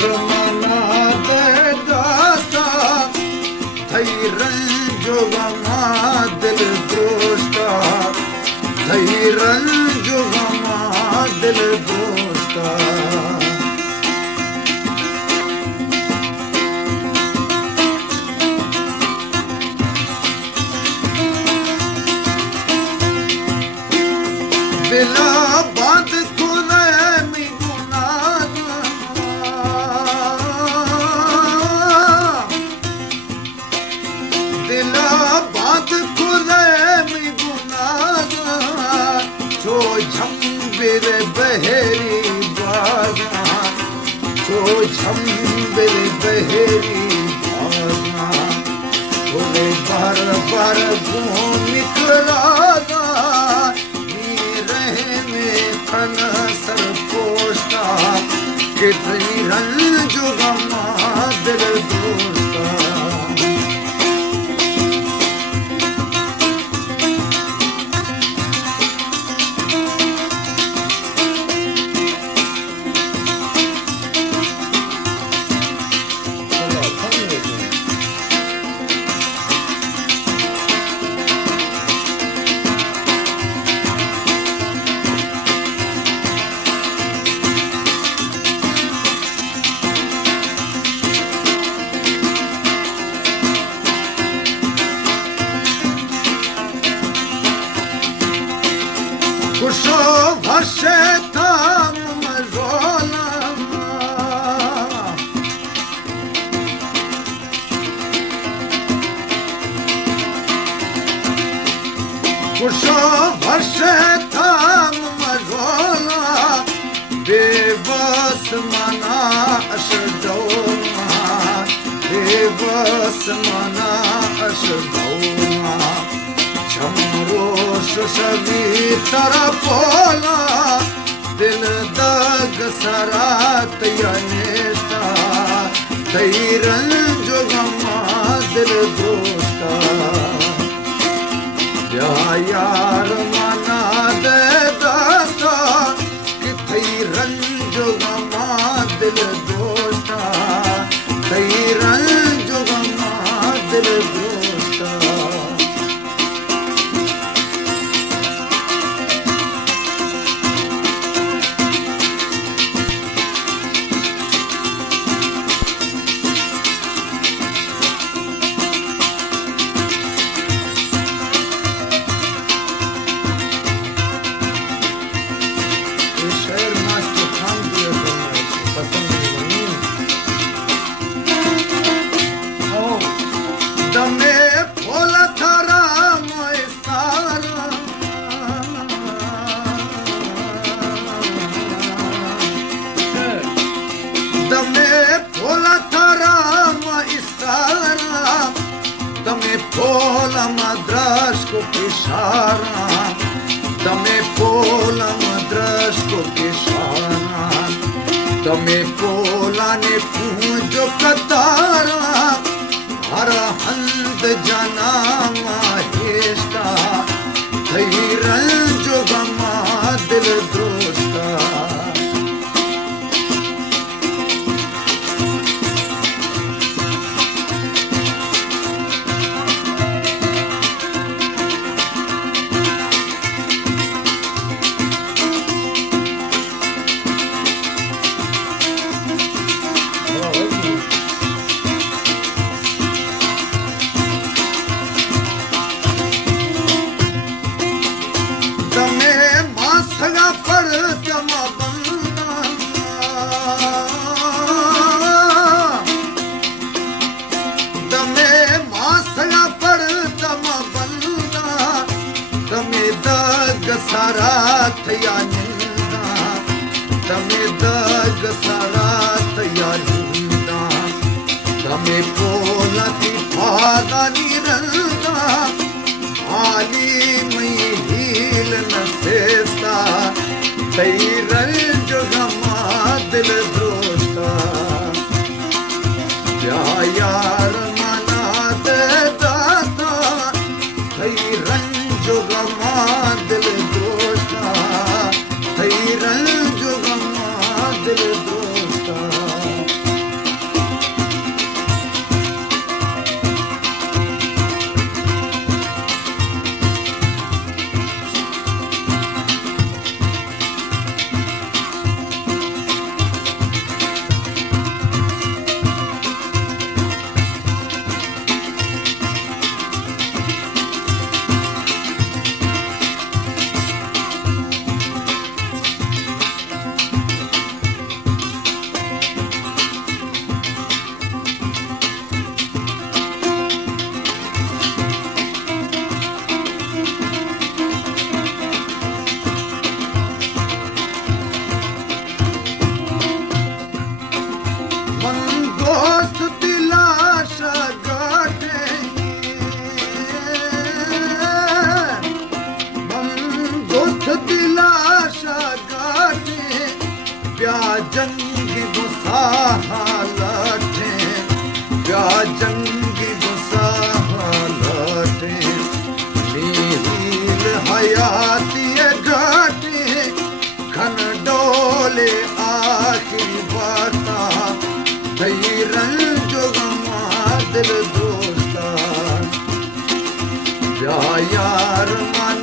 यार मना दे दास्ता थई रंजो गमा दिल दोस्ता थई रंजो गमा दिल दोस्ता दिला बांध खुले मी गुना दिला बांध खुले मी गुना छो झंबिर बहेरी बागा छो झंबिर बहेरी बागा बोले बार बार घूम निकला सर पोस्ता कितनी रंजो गमा दिल दोस्ता खुशो भसे थाम मरोला खुशो भसे थाम मरोला बेबस मना अशदौना बेबस मना अशदौना चमरोश सभी तरह पोला दिल दाग सरात या नेस्ता थई रंजो गमा दिल दोस्ता या यार मना दे दास्ता कि थई रंजो गमा दिल दोस्ता थई रंजो गमा दिल दोस्ता दमे फूल थारा मोइस्तारा दमे फूल थारा मोइस्तारा दमे फूल मद्रास को पिशारा दमे फूल मद्रास को पिशारा दमे फूला ने पूजो कतारा हर हंद जना माहेस्ता थई रंजो गमा दिल दोस्ता सारा थया निंदा तमे दग सारा थया निंदा तमे पोलती फादा निरंदा आली मई हील न सेस्ता तई रंज गमा दिल दोस्ता या यार मना दे दाता तई रंज गमा दिल दोस्ता तई रंज गमा दिल दोस्ता जंगी गुस्सा लठे प्या जंगी गुस्सा लठे नील हयाती घाटे खन डोले आखिरी बाता थई रंजो गमा दिल दोस्ता प्या यार मन